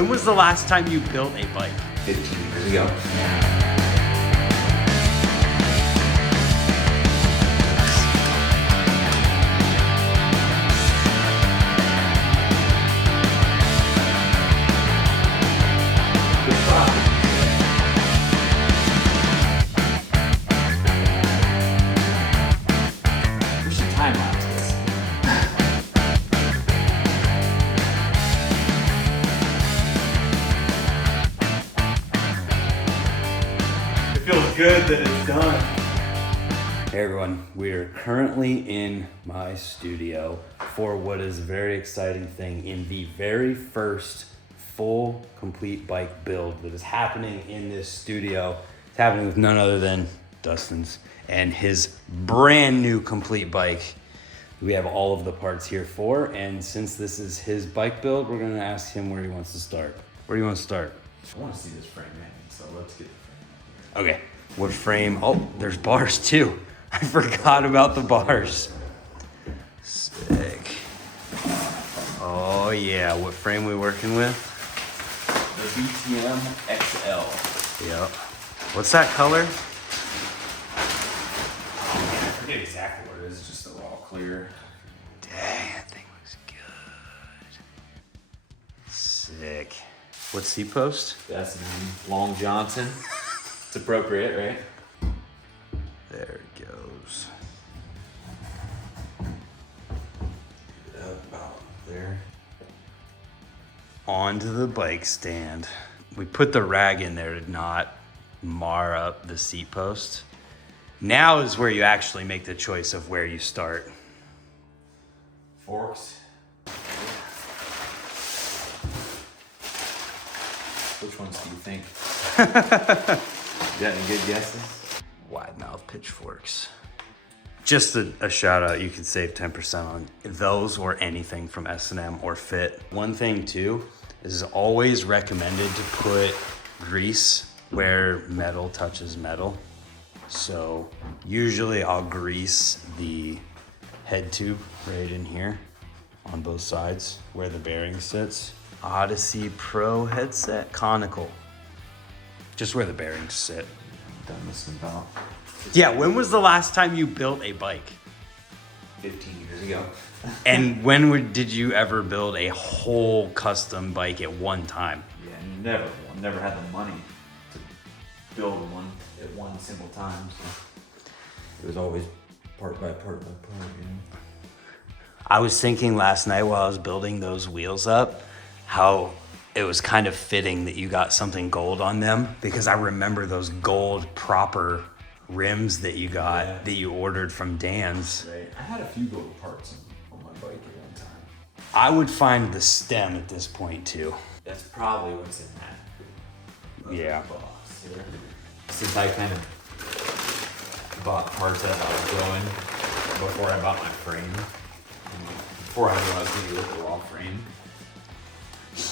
When was the last time you built a bike? 15 years ago. We should time lapse this. It feels good that it's done. Hey everyone, we are currently in my studio for what is a very exciting thing in the very first full complete bike build that is happening in this studio. It's happening with none other than Dustin's and his brand new complete bike. We have all of the parts here for, and since this is his bike build, we're gonna ask him where he wants to start. Where do you want to start? I want to see this frame in, so let's get the frame in here. Okay, what frame? Oh, there's bars too. I forgot about the bars. Sick. Oh yeah, what frame we working with? The BTM XL. Yep. What's that color? I forget exactly what it is, just the raw clear. Dang, that thing looks good. Sick. What seat post? That's Long Johnson. It's appropriate, right? There it goes. About there. Onto the bike stand. We put the rag in there to not mar up the seat post. Now is where you actually make the choice of where you start. Forks. Which ones do you think? You got any good guesses? Wide mouth pitchforks. Just a shout out, you can save 10% on those or anything from S&M or Fit. One thing too, is always recommended to put grease where metal touches metal. So usually I'll grease the head tube right in here on both sides where the bearing sits. Odyssey Pro headset, conical. Just where the bearings sit. Done this in about Yeah, when was the last time you built a bike? 15 years ago. And did you ever build a whole custom bike at one time? Yeah, never had the money to build one at one single time. So it was always part by part by part, you know. I was thinking last night while I was building those wheels up, how it was kind of fitting that you got something gold on them, because I remember those gold proper rims that you got, that you ordered from Dan's. Right. I had a few gold parts on my bike at one time. I would find the stem at this point too. That's probably what's in that Yeah. box here. Since I kind of bought parts as I was going before I bought my frame. And before I knew I was going to get a raw frame.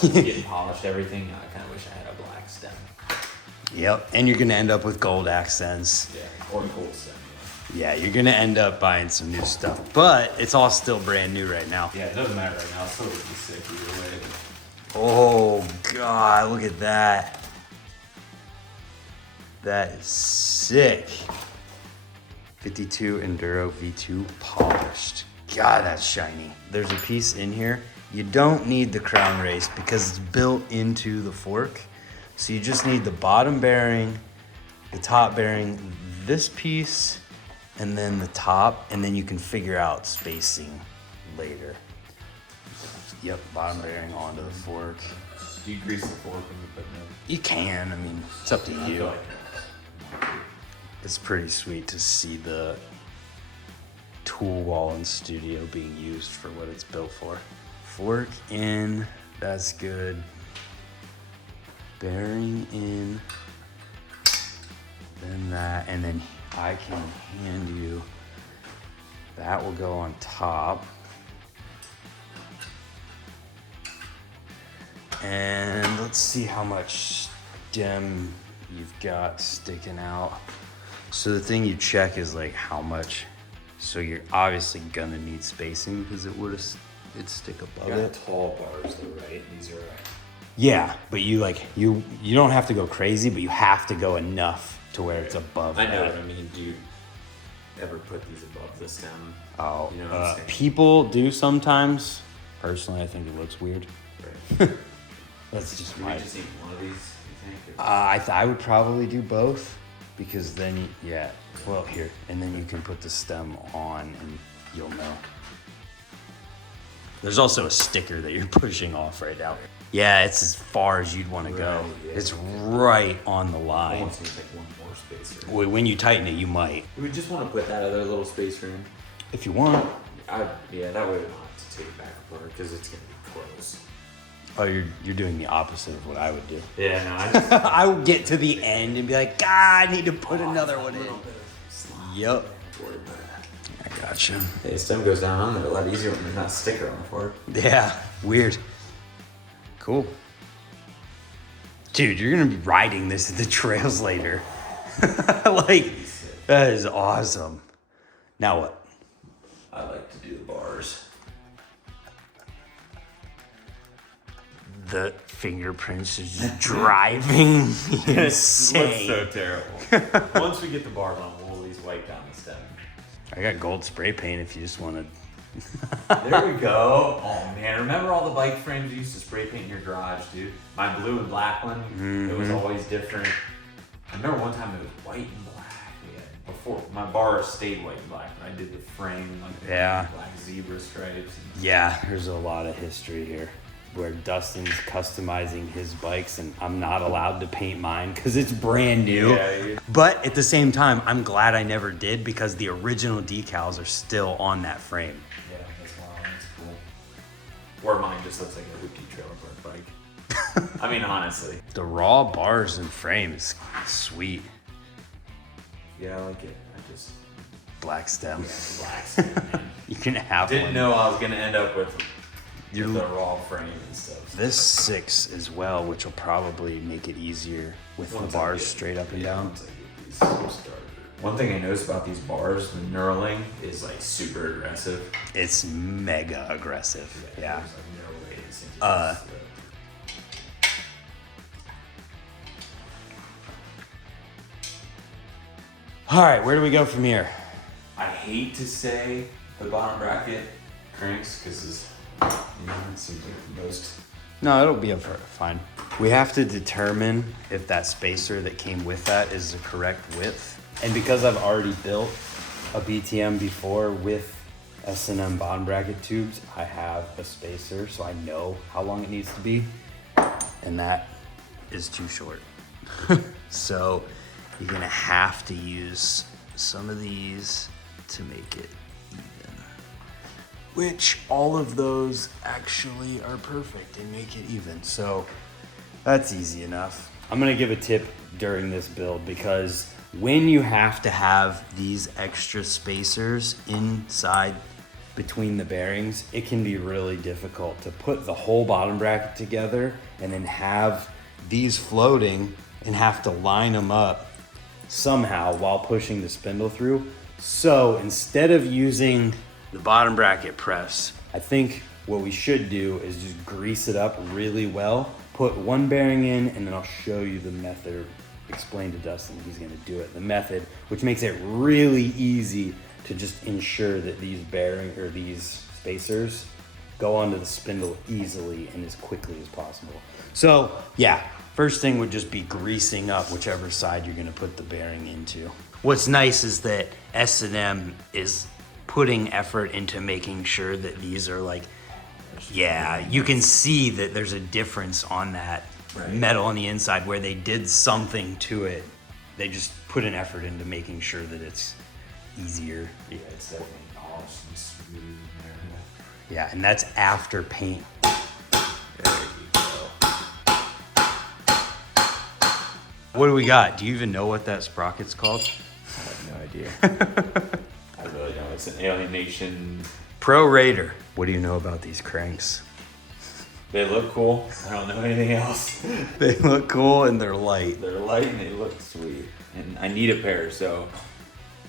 Getting polished everything, I kind of wish I had a black stem. Yep, and you're gonna end up with gold accents. Yeah, or a gold stem, Yeah, you're gonna end up buying some new stuff, but it's all still brand new right now. yeah. Yeah, it doesn't matter right now. It still would be sick either way. Oh God, look at that. That is sick. 52 Enduro V2 polished. God, that's shiny. There's a piece in here. You don't need the crown race because it's built into the fork. So you just need the bottom bearing, the top bearing, this piece, and then the top, and then you can figure out spacing later. Yep, bottom bearing onto the fork. Do you grease the fork when you put them in? You can, I mean, it's up to I you. feel like It's pretty sweet to see the tool wall in studio being used for what it's built for. Fork in, that's good. Bearing in, then that, and then I can hand you, that will go on top. And let's see how much stem you've got sticking out. So the thing you check is like how much, so you're obviously gonna need spacing because it'd stick above you got it. tall bars though, right? These are Yeah, but you don't have to go crazy, but you have to go enough to where it's above I know that. what I mean. Do you ever put these above the stem? Oh, You know what I'm saying? people do sometimes. Personally, I think it looks weird. Right. That's just Do my... we just eat one of these, you think? I would probably do both, because then, yeah, well, here, and then you can put the stem on and you'll know. There's also a sticker that you're pushing off right now. Yeah, it's as far as you'd want to go. Right, yeah. It's right on the line. Almost needs like one more spacer. When you tighten it, you might. We just want to put that other little spacer in. If you want. Yeah, that way we don't have to take it back apart because it's gonna be close. Oh, you're doing the opposite of what I would do. Yeah, no, I just I would get to the end and be like, God, I need to put another one in. Yep. I gotcha. Hey, stem goes down on there a lot easier when there's not a sticker on the fork. Yeah, weird. Cool. Dude, you're gonna be riding this at the trails later. Like, that is awesome. Now what? I like to do the bars. The fingerprints is just driving me insane. so terrible. Once we get the bars on, we'll at least wipe down the stem. I got gold spray paint if you just want to. There we go. Oh man, remember all the bike frames you used to spray paint in your garage, dude? My blue and black one, it was always different. I remember one time it was white and black. Yeah, before my bars stayed white and black, but I did the frame, like the Yeah. black zebra stripes. Yeah, there's a lot of history here where Dustin's customizing his bikes and I'm not allowed to paint mine because it's brand new. Yeah. But at the same time, I'm glad I never did because the original decals are still on that frame. Yeah, that's wild. That's cool. Or mine just looks like a hoopty trailer park bike. I mean, honestly. The raw bars and frame is sweet. Yeah, I like it. I just Black stem. black skin, man. You can have Didn't one. know I was gonna end up with You're- the raw frame and stuff. This 6 as well, which will probably make it easier with the Once I bars get- straight up and yeah, down. once I get these started. One thing I noticed about these bars, the knurling is like super aggressive. It's mega aggressive. Yeah. There's, like, no way to sink it. Uh, All right, where do we go from here? I hate to say the bottom bracket cranks because it seems like the most. No, it'll be fine. We have to determine if that spacer that came with that is the correct width. And because I've already built a BTM before with S&M bottom bracket tubes, I have a spacer, so I know how long it needs to be. And that is too short. So you're gonna have to use some of these to make it even. Which all of those actually are perfect and make it even. So that's easy enough. I'm gonna give a tip during this build because when you have to have these extra spacers inside between the bearings, it can be really difficult to put the whole bottom bracket together and then have these floating and have to line them up somehow while pushing the spindle through. So instead of using the bottom bracket press, I think what we should do is just grease it up really well, put one bearing in, and then I'll show you the method, explain to Dustin, he's gonna do it, the method, which makes it really easy to just ensure that these these spacers go onto the spindle easily and as quickly as possible. So yeah, first thing would just be greasing up whichever side you're gonna put the bearing into. What's nice is that S&M is putting effort into making sure that these are like, yeah, you can see that there's a difference on that metal on the inside where they did something to it. They just put an effort into making sure that it's easier. Yeah, it's definitely polished and smooth there. Yeah, and that's after paint. There you go. What do we got? Do you even know what that sprocket's called? I have no idea. I really don't. It's an Alienation. Pro Raider. What do you know about these cranks? They look cool. I don't know anything else. They look cool and they're light. They're light and they look sweet. And I need a pair, so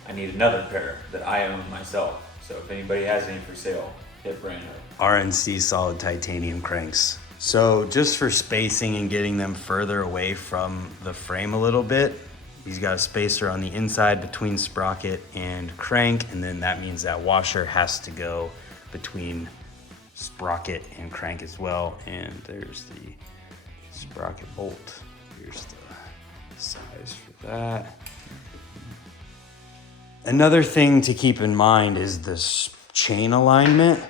I need another pair that I own myself. So if anybody has any for sale, hit Brant up. RNC solid titanium cranks. So just for spacing and getting them further away from the frame a little bit, he's got a spacer on the inside between sprocket and crank, and then that means that washer has to go between sprocket and crank as well. And there's the sprocket bolt. Here's the size for that. Another thing to keep in mind is this chain alignment.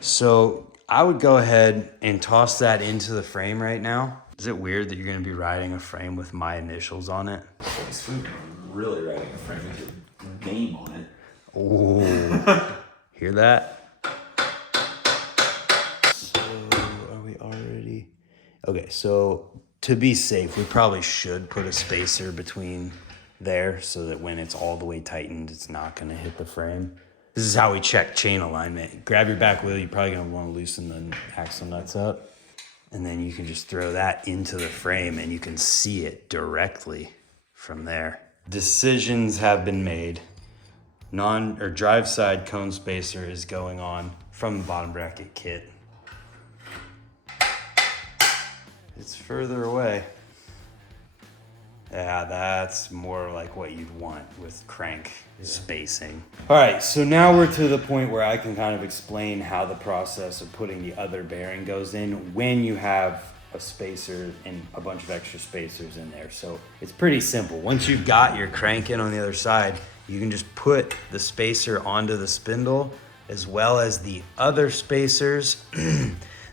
So I would go ahead and toss that into the frame right now. Is it weird that you're gonna be riding a frame with my initials on it? It's really riding a frame with your name on it. Oh, hear that? So are we already? Okay, so to be safe, we probably should put a spacer between there so that when it's all the way tightened, it's not gonna hit the frame. This is how we check chain alignment. Grab your back wheel, you're probably gonna wanna loosen the axle nuts up. And then you can just throw that into the frame and you can see it directly from there. Decisions have been made. Drive side cone spacer is going on from the bottom bracket kit. It's further away. Yeah, that's more like what you'd want with crank spacing. All right, so now we're to the point where I can kind of explain how the process of putting the other bearing goes in when you have a spacer and a bunch of extra spacers in there. So it's pretty simple. Once you've got your crank in on the other side, you can just put the spacer onto the spindle as well as the other spacers.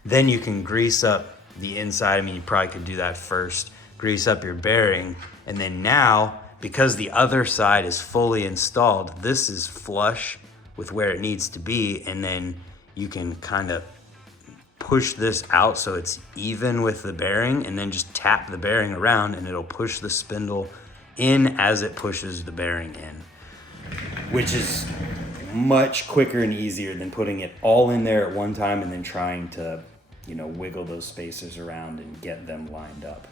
Then you can grease up the inside. I mean, you probably could do that first. Grease up your bearing, and then now, because the other side is fully installed, this is flush with where it needs to be, and then you can kind of push this out so it's even with the bearing, and then just tap the bearing around and it'll push the spindle in as it pushes the bearing in, which is much quicker and easier than putting it all in there at one time and then trying to, wiggle those spacers around and get them lined up.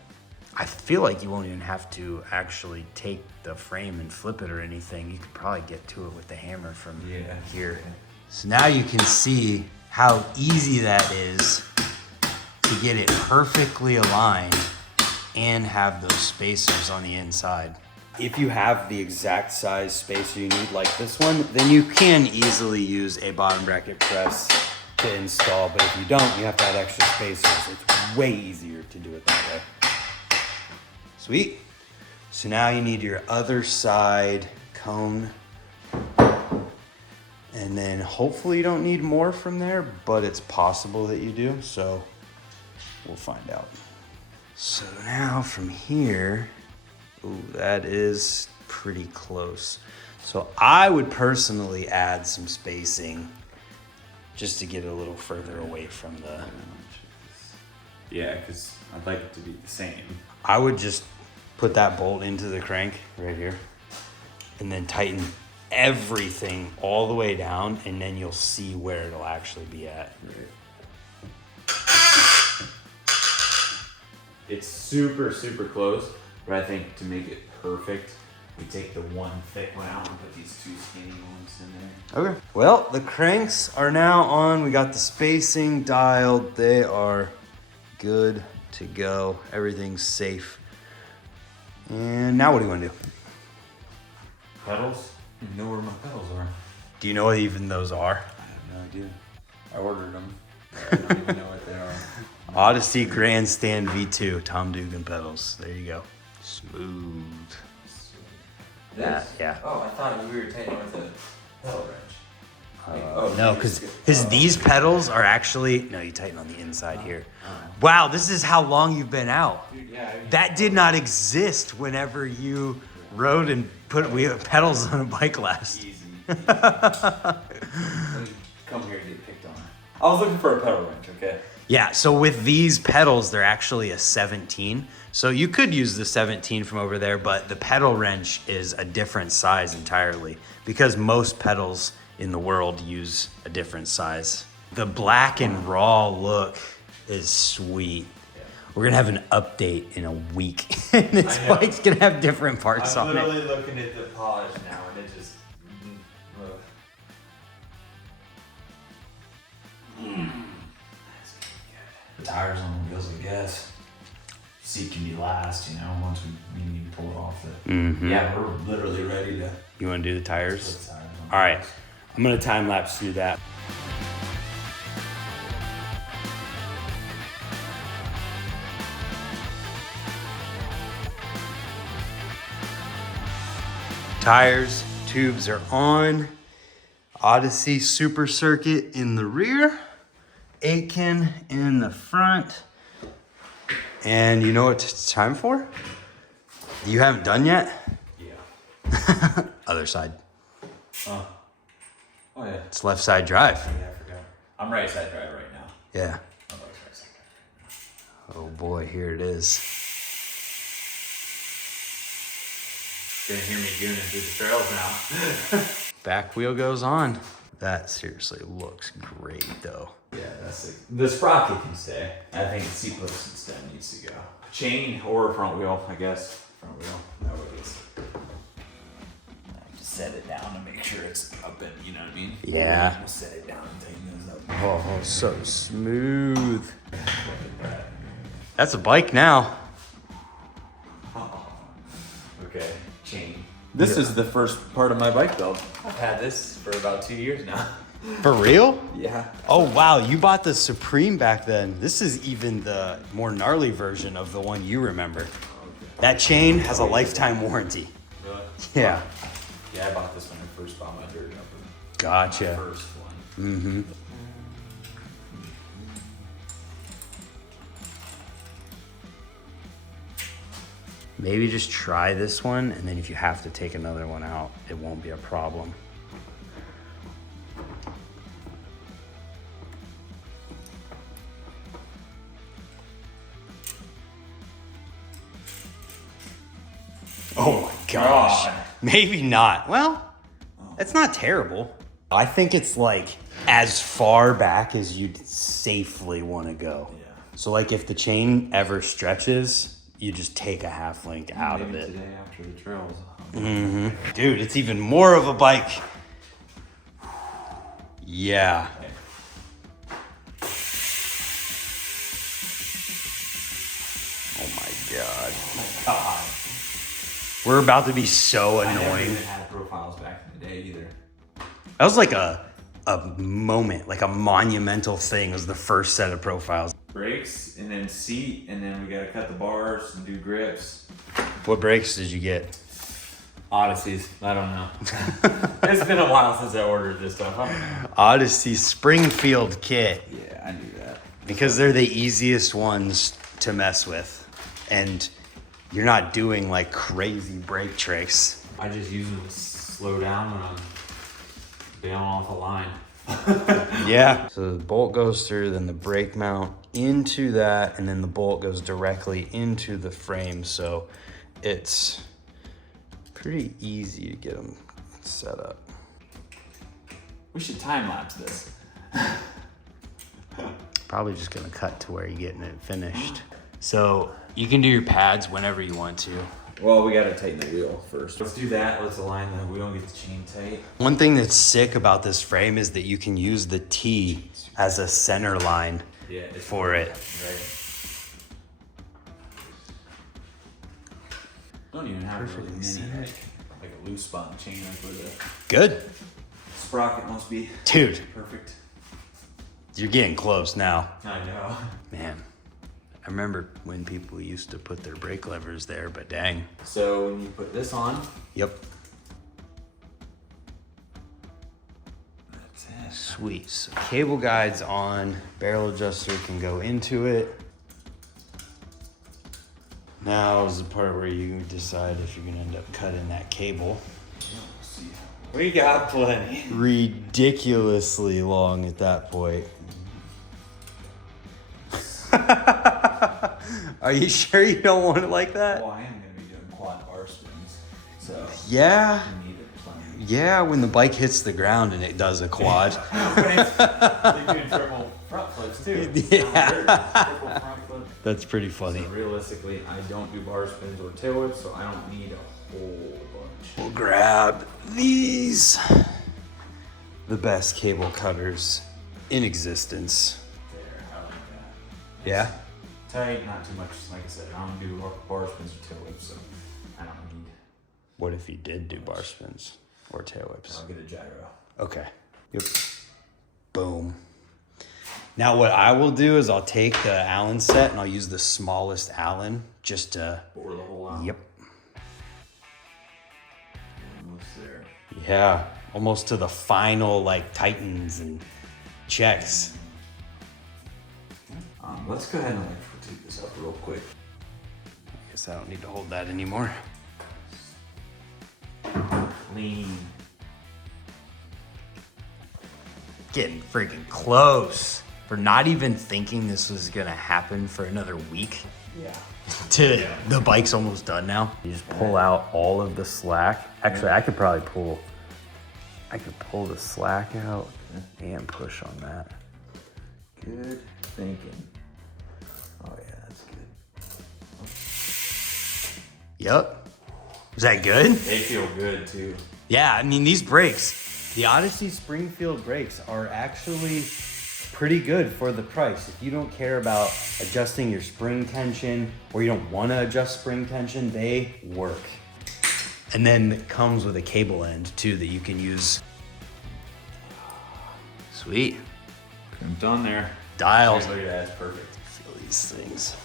I feel like you won't even have to actually take the frame and flip it or anything. You could probably get to it with the hammer from here. So now you can see how easy that is to get it perfectly aligned and have those spacers on the inside. If you have the exact size spacer you need like this one, then you can easily use a bottom bracket press to install. But if you don't, you have to add extra spacers. It's way easier to do it that way. Sweet. So now you need your other side cone. And then hopefully you don't need more from there, but it's possible that you do. So we'll find out. So now from here, ooh, that is pretty close. So I would personally add some spacing just to get it a little further away from the... Yeah, because I'd like it to be the same. I would just put that bolt into the crank right here and then tighten everything all the way down, and then you'll see where it'll actually be at. It's super, super close, but I think to make it perfect, we take the one thick one out and put these two skinny ones in there. Okay. Well, the cranks are now on. We got the spacing dialed. They are good to go. Everything's safe. And now what do you want to do? Pedals? I know where my pedals are. Do you know what even those are? I have no idea. I ordered them. I don't even know what they are. Odyssey Grandstand V2 Tom Dugan pedals. There you go. Smooth. Yeah. Oh, I thought we were tightening with a pedal wrench. No, because these pedals are actually... No, you tighten on the inside here. Wow, this is how long you've been out. Dude, yeah, That did not exist whenever you rode and put pedals on a bike last. Easy. Come here and get picked on. I was looking for a pedal wrench, okay? Yeah, so with these pedals, they're actually a 17. So you could use the 17 from over there, but the pedal wrench is a different size entirely because most pedals in the world use a different size. The black and raw look is sweet. We're gonna have an update in a week. And this bike's gonna have different parts on it. I'm literally looking at the polish now and it just... tires on the wheels, I guess. Seat can be last, you know, once we need to pull it off it. Mm-hmm. Yeah, we're literally ready to You want to do the put tires? the tires on. All right, I'm gonna time lapse through that. Tires, tubes are on. Odyssey Super Circuit in the rear. Aiken in the front. And you know what it's time for? You haven't done yet? Yeah. Other side. Oh yeah. It's left side drive. Yeah, I forgot. I'm right side drive right now. Yeah. I'm right side drive. Oh boy, here it is. Gonna hear me gooning through the trails now. Back wheel goes on. That seriously looks great though. Yeah, that's it. The sprocket can stay. I think the seat post instead needs to go. Chain or front wheel, I guess. Front wheel. That way it's. I have to set it down to make sure it's up and, you know what I mean? Yeah. We'll set it down and tighten those up. Oh, so smooth. That's a bike now. Okay, chain. This is the first part of my bike build. I've had this for about 2 years now. For real? Yeah. Oh wow, you bought the Supreme back then. This is even the more gnarly version of the one you remember. That chain has a lifetime warranty. Really? Yeah. Yeah, I bought this when I first bought my dirt jumper. Gotcha. My first one. Mm-hmm. Maybe just try this one, and then if you have to take another one out, it won't be a problem. Oh my gosh. God. Maybe not. Well, it's not terrible. I think it's like as far back as you'd safely want to go. Yeah. So like if the chain ever stretches, you just take a half link out of Maybe it. today after the trails. Dude, it's even more of a bike. Yeah. Okay. Oh my God. God. We're about to be so I never annoying. even had profiles back in the day either. That was like a moment, like a monumental thing. It was the first set of profiles. Brakes and then seat, and then we gotta cut the bars and do grips. What brakes did you get? Odysseys. I don't know. It's been a while since I ordered this stuff. I don't know. Odyssey Springfield kit. Yeah, I knew that. Because they're the easiest ones to mess with. And you're not doing like crazy brake tricks. I just use them to slow down when I'm bailing off a line. Yeah. So the bolt goes through, then the brake mount into that, and then the bolt goes directly into the frame. So it's pretty easy to get them set up. We should time lapse this. Probably just gonna cut to where you're getting it finished. So you can do your pads whenever you want to. Well, we gotta tighten the wheel first. Let's do that. Let's align the wheel and get the chain tight. One thing that's sick about this frame is that you can use the T as a center line for it. Right. Don't even have Perfectly really many, centered. like a loose spot in the chain, like where the Good. sprocket must be. Dude, Perfect. you're getting close now. I know. Man, I remember when people used to put their brake levers there, but dang. So when you put this on, Yep. that's it. Sweet. So cable guide's on. Barrel adjuster can go into it. Now is the part where you decide if you're gonna end up cutting that cable. We got plenty. Ridiculously long at that point. Are you sure you don't want it like that? Well, I am gonna be doing quad bar swings, so Yeah. I need it plenty. Yeah, when the bike hits the ground and it does a quad. They're doing triple front flips too. Yeah. Triple front flip. That's pretty funny. So realistically, I don't do bar spins or tail whips, so I don't need a whole bunch. We'll grab these. The best cable cutters in existence. There, I like that. Yeah? Tight, not too much. Like I said, I don't do bar spins or tail whips, so I don't need. What if you did do bar spins or tail whips? I'll get a gyro. Okay. Yep. Boom. Now what I will do is I'll take the Allen set and I'll use the smallest Allen just to... Bore the whole out. Yep. Almost there. Yeah. Almost to the final like tightens and checks. Let's go ahead and take this up real quick. I guess I don't need to hold that anymore. Lean. Getting freaking close. For not even thinking this was gonna happen for another week. Yeah. The bike's almost done now. You just pull out all of the slack. Actually, I could probably pull the slack out and push on that. Good thinking. Oh yeah, that's good. Yep. Is that good? They feel good too. Yeah, I mean, these brakes, the Odyssey Springfield brakes are actually pretty good for the price. If you don't care about adjusting your spring tension or you don't want to adjust spring tension, they work. And then it comes with a cable end too that you can use. Sweet. Crimped on there. Dials. Look at that, it's perfect. Feel these things.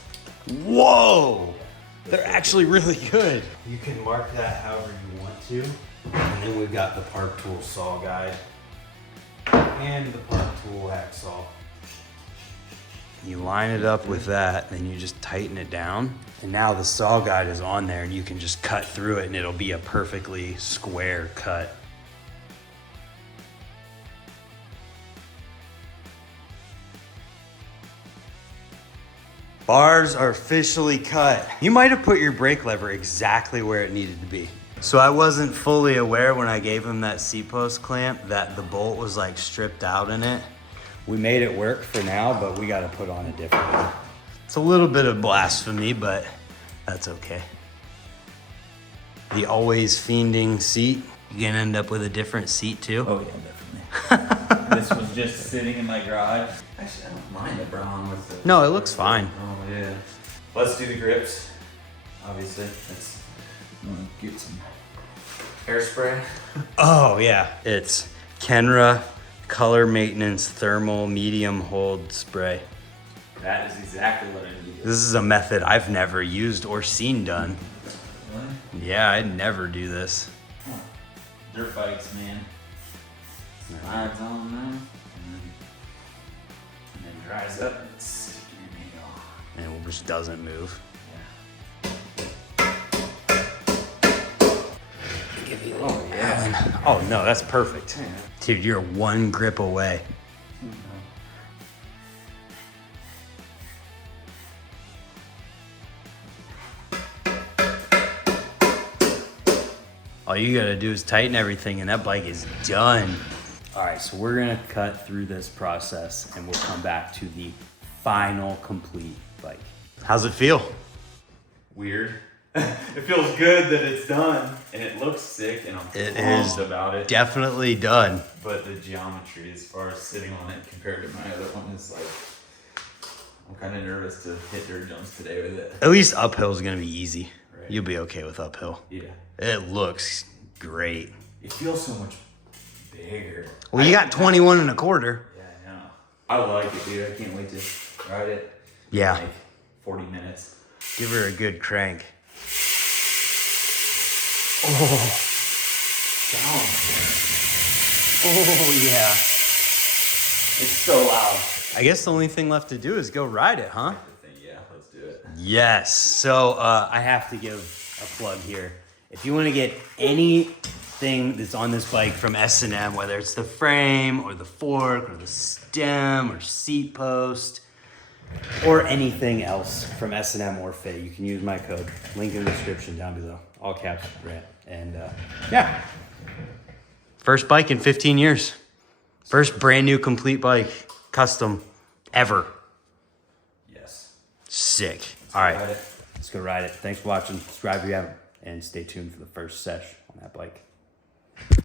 Whoa! They're actually really good. You can mark that however you want to. And then we've got the Park Tool saw guide and the Park Tool hacksaw. You line it up with that, then you just tighten it down. And now the saw guide is on there and you can just cut through it and it'll be a perfectly square cut. Bars are officially cut. You might have put your brake lever exactly where it needed to be. So I wasn't fully aware when I gave him that C-post clamp that the bolt was like stripped out in it. We made it work for now, but we gotta put on a different one. It's a little bit of blasphemy, but that's okay. The always fiending seat. You gonna end up with a different seat too? Oh yeah, definitely. This was just sitting in my garage. Actually, I don't mind the brown with the... No, it looks fine. Oh yeah. Let's do the grips. Obviously, let's get some hairspray. Oh yeah, it's Kenra Color Maintenance Thermal Medium Hold Spray. That is exactly what I need. This is a method I've never used or seen done. Really? Yeah, I'd never do this. Huh. Dirt bikes, man. Slides on them, and then dries up and stick your nail. And it just doesn't move. Give you Oh yeah. Oh no, that's perfect. Dude, you're one grip away. All you gotta do is tighten everything and that bike is done. All right, so we're gonna cut through this process and we'll come back to the final complete bike. How's it feel? Weird. It feels good that it's done, and it looks sick, and I'm pumped about it. Definitely done. But the geometry, as far as sitting on it compared to my other one, is like, I'm kind of nervous to hit dirt jumps today with it. At least uphill is gonna be easy. Right. You'll be okay with uphill. Yeah. It looks great. It feels so much bigger. Well, you got 21 and a quarter. Yeah, I know. I like it, dude. I can't wait to ride it. Yeah. Like 40 minutes. Give her a good crank. Oh. Sound. Oh, yeah. It's so loud. I guess the only thing left to do is go ride it, huh? Yeah, let's do it. Yes. So I have to give a plug here. If you want to get anything that's on this bike from S&M, whether it's the frame or the fork or the stem or seat post or anything else from S&M or Fit, you can use my code. Link in the description down below. All caps, Brant. And yeah. First bike in 15 years. First brand new complete bike, custom, ever. Yes. Sick. All right, Ride it. let's go ride it. Thanks for watching. Subscribe if you haven't, and stay tuned for the first sesh on that bike.